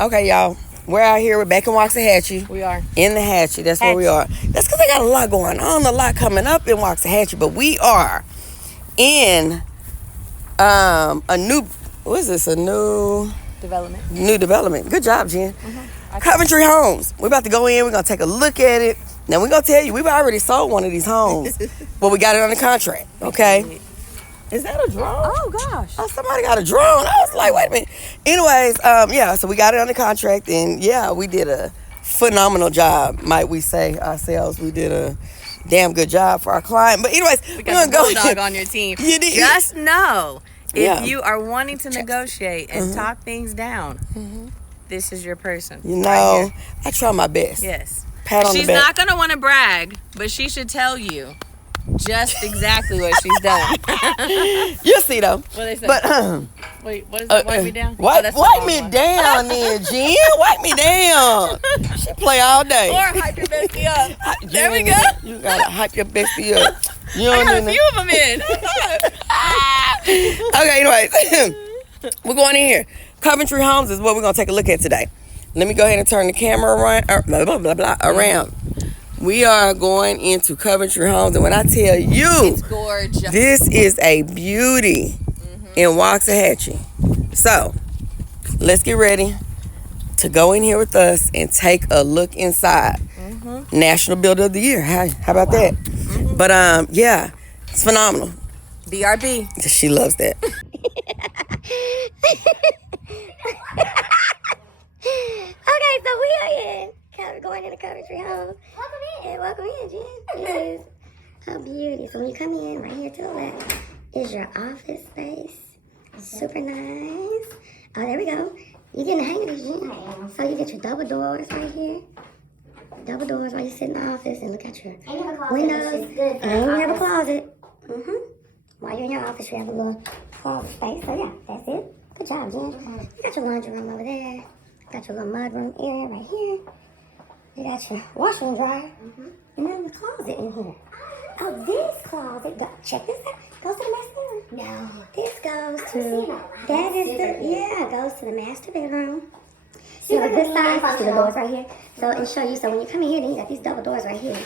Okay, y'all. We're out here. We're back in Waxahachie. We are. In the Hatchie. That's where we are. That's because I got a lot going on, a lot coming up in Waxahachie. But we are in a new, what is this? A new development. New development. Good job, Jen. Coventry Homes. We're about to go in. We're going to take a look at it. Now, we're going to tell you, we've already sold one of these homes. But we got it under contract. Okay? Is that a drone? Oh, gosh. Oh, somebody got a drone. I was like, wait a minute. Anyways, yeah, so we got it under contract. And, yeah, we did a phenomenal job, might we say ourselves. We did a damn good job for our client. But, anyways, we got the bulldog on your team. You did. Just know, if you are wanting to negotiate and talk things down, this is your person. You know, I try my best. Yes. Pat on She's the back. not going to want to brag, but she should tell you just exactly what she's done. You'll see, though. What they say? But, wait, what is it? Wipe me down? Wipe me down then, Jen. Wipe me down. She play all day. Or hype your bestie up. There we go. You got to hype your bestie up. You I don't got a need few of them in. Okay, anyways. We're going in here. Coventry Homes is what we're going to take a look at today. Let me go ahead and turn the camera around. We are going into Coventry Homes, and when I tell you, it's gorgeous. This is a beauty in Waxahachie. So, let's get ready to go in here with us and take a look inside. National Builder of the Year. How about that? But, yeah, it's phenomenal. BRB. She loves that. Okay, so we are in. Going into Coventry Homes. Welcome in, Jen. It is a beauty. So when you come in, right here to the left is your office space. Super nice. Oh, there we go. You're getting the hang of this, Jen. So you get your double doors right here. Double doors while you sit in the office and look at your windows. And you have a closet. While you're in your office, you have a little closet space. So yeah, that's it. Good job, Jen. You got your laundry room over there. Got your little mud room area right here. You got your washer and dryer. And then the closet in here. Oh, this closet, check this out. Goes to the master bedroom. No. This goes to, that is the, goes to the master bedroom. You have a good size. See the doors right here. So, and show you, so when you come in here, then you got these double doors right here.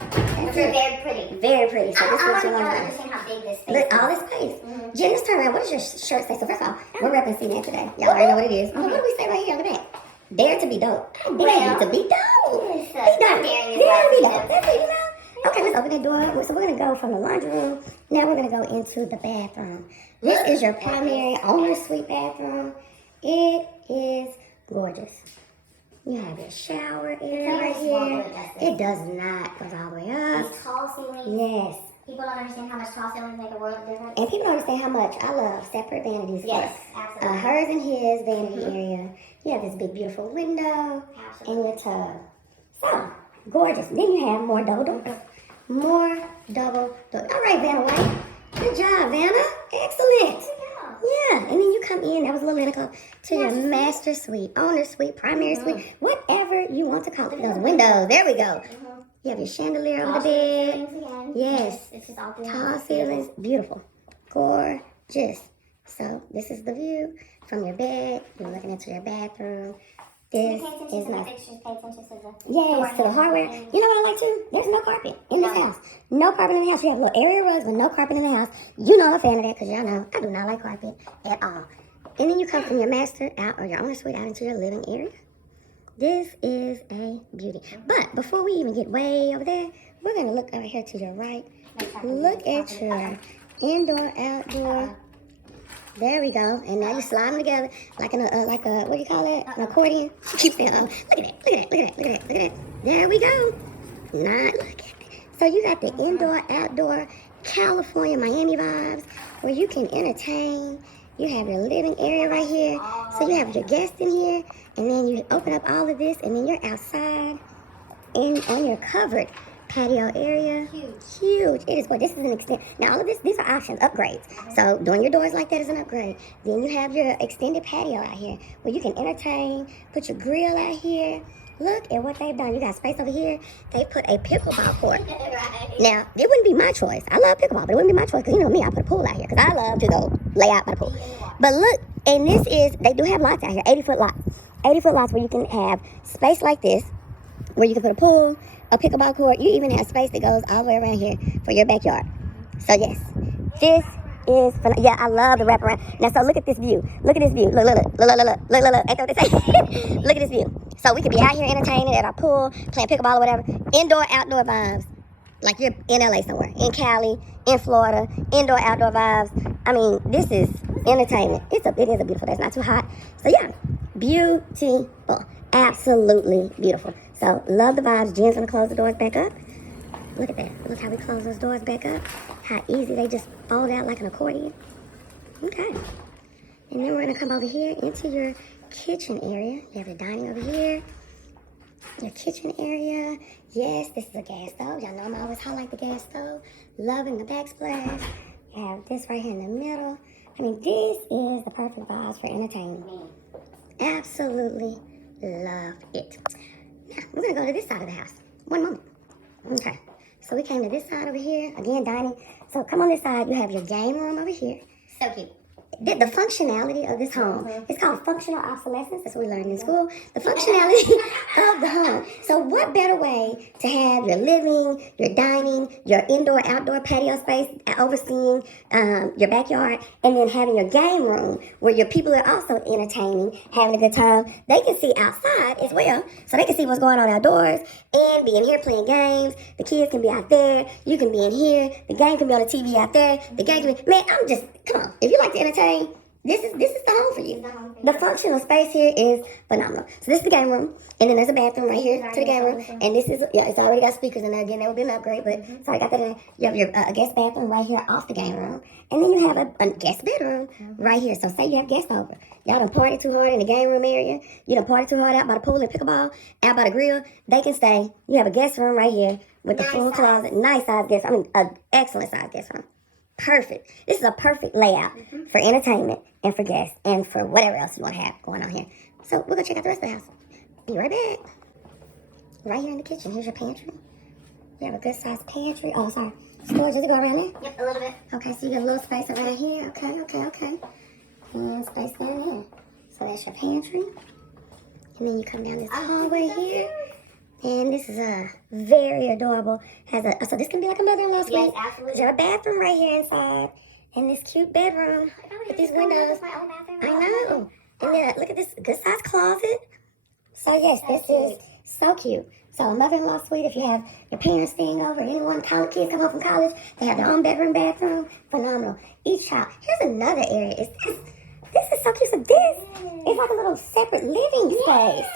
That's very pretty. Very pretty. So this is what you want to understand how big this space is. Look, all this space. Jen, let's turn around. What does your shirt say? So first of all, we're repping CNET today. Y'all already know what it is. What do we say right here on the back? Dare to be dope. I dare you to be dope. Be dope. Dare to be dope. That's it, you know? Okay, let's open the door. So we're going to go from the laundry room. Now we're going to go into the bathroom. This is your primary owner suite bathroom. It is gorgeous. You have your shower area right here. It does not go all the way up. These tall ceilings. Yes. People don't understand how much tall ceilings make a world of difference. And people don't understand how much I love separate vanities. Yes, absolutely. Hers and his vanity area. You have this big, beautiful window and your tub. So, gorgeous. Then you have more double doors. More double doors. All right, Vanna White. Good job, Vanna. Excellent. Yeah, and then you come in, that was a little intro, to your master suite, owner suite, primary suite, whatever you want to call it. Those windows, there we go. You have your chandelier over the bed. Yes, tall ceilings, beautiful, gorgeous. So this is the view from your bed. You're looking into your bathroom. This is nice. Yes, to the hardware. You know what I like too? There's no carpet in this house. No carpet in the house. You have little area rugs, but no carpet in the house. You know I'm a fan of that because y'all know I do not like carpet at all. And then you come from your master out or your owner suite out into your living area. This is a beauty. But before we even get way over there, we're going to look over here to your right. Look at your indoor, outdoor. There we go. And now you slide them together like a what do you call that? An accordion. She keeps saying, oh, look at that. There we go. Not look at it. So you got the indoor, outdoor, California, Miami vibes where you can entertain. You have your living area right here. So you have your guests in here. And then you open up all of this. And then you're outside on your covered patio area. Huge. It is good. This is an extent. Now all of this, these are options, upgrades. So doing your doors like that is an upgrade. Then you have your extended patio out here where you can entertain, put your grill out here. Look at what they've done. You got space over here. They put a pickleball court. Now, it wouldn't be my choice. I love pickleball, but it wouldn't be my choice because you know me, I put a pool out here because I love to go lay out by the pool. But look, and this is, they do have lots out here, 80-foot lots. 80-foot lots where you can have space like this, where you can put a pool, a pickleball court. You even have space that goes all the way around here for your backyard. So yes, this is fun. Yeah, I love the wraparound. Now, so look at this view. Look at this view. Look. Ain't that what they say? Look at this view. So we could be out here entertaining at our pool, playing pickleball or whatever. Indoor, outdoor vibes. Like you're in LA somewhere, in Cali, in Florida, indoor, outdoor vibes. I mean, this is entertainment. It is a beautiful day. It's not too hot. So yeah, beautiful. Absolutely beautiful. So love the vibes. Jen's gonna close the doors back up. Look at that. Look how we close those doors back up. How easy they just fold out like an accordion. Okay. And then we're gonna come over here into your kitchen area. You have the dining over here. Your kitchen area. Yes, this is a gas stove. Y'all know I'm always highlight the gas stove. Loving the backsplash. You have this right here in the middle. I mean, this is the perfect vibes for entertainment. Absolutely love it. Now, we're gonna go to this side of the house. One moment. Okay. So we came to this side over here. Again, dining. So come on this side. You have your game room over here. So cute. The functionality of this home, it's called functional obsolescence. That's what we learned in school. The functionality of the home. So what better way to have your living, your dining, your indoor, outdoor patio space, overseeing your backyard, and then having your game room where your people are also entertaining, having a good time. They can see outside as well. So they can see what's going on outdoors and be in here playing games. The kids can be out there. You can be in here. The game can be on the TV out there. The game can be, man, come on. If you like to entertain, this is the home for you. The functional space here is phenomenal. So this is the game room, and then there's a bathroom right here to the game room, and this is, it's already got speakers in there. Again, that would be an upgrade, but sorry, got that in there. You have your guest bathroom right here off the game room, and then you have a guest bedroom right here. So say you have guests over. Y'all done party too hard in the game room area. You done party too hard out by the pool and pickleball, out by the grill. They can stay. You have a guest room right here with the full closet. Nice size guest. An excellent size guest room. Perfect. This is a perfect layout for entertainment and for guests and for whatever else you want to have going on here. So we're going to check out the rest of the house. Be right back. Right here in the kitchen. Here's your pantry. You have a good sized pantry. Oh, sorry. Storage. Does it go around there? Yep, a little bit. Okay, so you got a little space around here. Okay. And space down here. So that's your pantry. And then you come down this hallway here. And this is very adorable. So this can be like a mother-in-law suite. Yes, absolutely. There's a bathroom right here inside. And this cute bedroom with these windows. My own bathroom. I know. And then look at this good-sized closet. So yes, this is so cute. So a mother-in-law suite, if you have your parents staying over, anyone, college kids come home from college, they have their own bedroom, bathroom. Phenomenal. Each child. Here's another area. This is so cute. So this is like a little separate living space.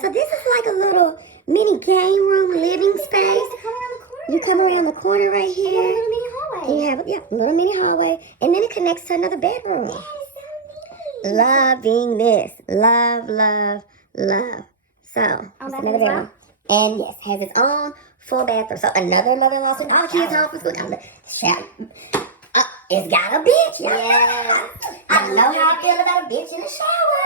So this is like a little mini game room living space. You come around the corner right here. A little mini hallway. And you have a little mini hallway. And then it connects to another bedroom. That is so neat. Loving this. Love. So, it's another bedroom. And yes, has its own full bathroom. So another mother-in-law suite. All the kids home from school. It's got a bitch, y'all. Yes. I know how I feel about a bitch in the shower.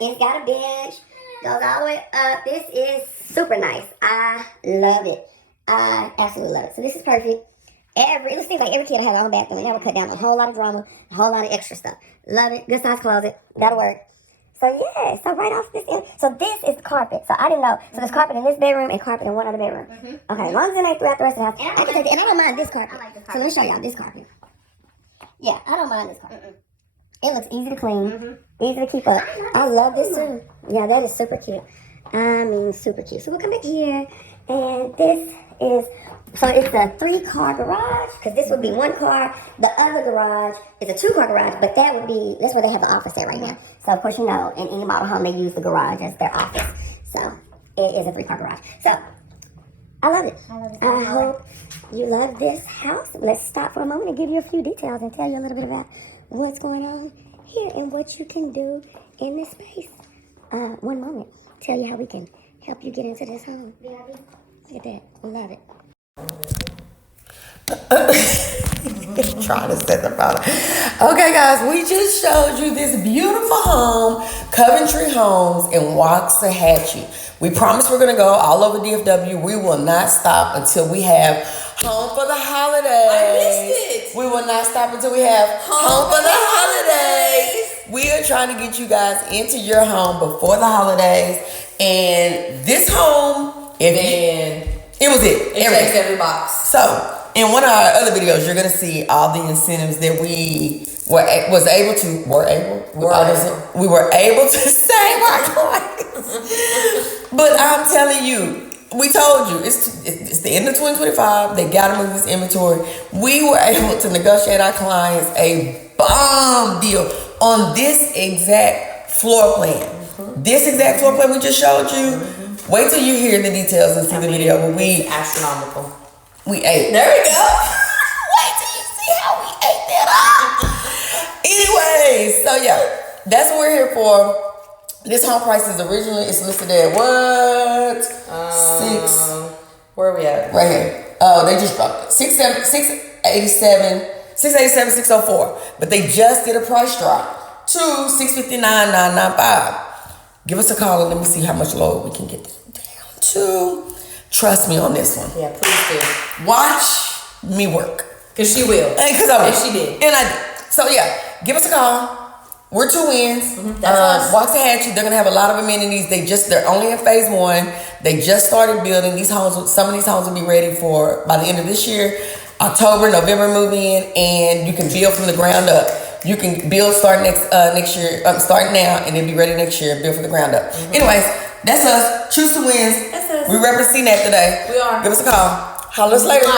It's got a bench. Goes all the way up. This is super nice. I love it. I absolutely love it. So this is perfect. It seems like every kid will have their own bathroom. That would cut down a whole lot of drama, a whole lot of extra stuff. Love it. Good size closet. That'll work. So yeah, so right off this end. So this is carpet. So I didn't know. So there's carpet in this bedroom and carpet in one other bedroom. Okay, as long as it ain't throughout the rest of the house. And I don't mind this carpet. I like this So let me show y'all this carpet. Yeah, I don't mind this carpet. It looks easy to clean, easy to keep up. I love this too. Yeah, that is super cute. I mean, super cute. So we'll come back here, and this is, so it's a 3-car garage, because this would be 1 car. The other garage is a 2-car garage, but that's where they have the office at right now. So of course, you know, in any model home, they use the garage as their office. So it is a 3-car garage. So I love it. I hope you love this house. Let's stop for a moment and give you a few details and tell you a little bit about what's going on here and what you can do in this space. One moment. Tell you how we can help you get into this home. Look at that. I love it. Trying to set the photo. Okay, guys, we just showed you this beautiful home, Coventry Homes in Waxahachie. We promise we're going to go all over DFW. We will not stop until we have home for the holidays. I missed it. We will not stop until we have home for the holidays. we are trying to get you guys into your home before the holidays. And this home, it was it. It checks every box. So, in one of our other videos, you're gonna see all the incentives that we were able to save our clients. But I'm telling you, we told you it's the end of 2025. They gotta move this inventory. We were able to negotiate our clients a bomb deal on this exact floor plan. This exact floor plan we just showed you. Wait till you hear the details and see the video. But we astronomical. We ate. There we go. Wait till you see how we ate that up. Anyways, so yeah, that's what we're here for. This home price is originally, it's listed at what? 6. Where are we at? Right here. Oh, they just dropped it. 687, 604. But they just did a price drop to 659,995. Give us a call and let me see how much lower we can get down to. Trust me on this one. Yeah, please do. Watch me work. Because she will. Because I will. And she did. And I did. So yeah, give us a call. We're 2 wins. That's us. Waxahachie, they're gonna have a lot of amenities. They're only in phase 1. They just started building these homes. Some of these homes will be ready for by the end of this year, October, November move in, and you can build from the ground up. You can build starting next year, start now, and then be ready next year. Build from the ground up. Anyways, that's us. Choose to wins. That's us. We representing that today. We are. Give us a call. Holler us later.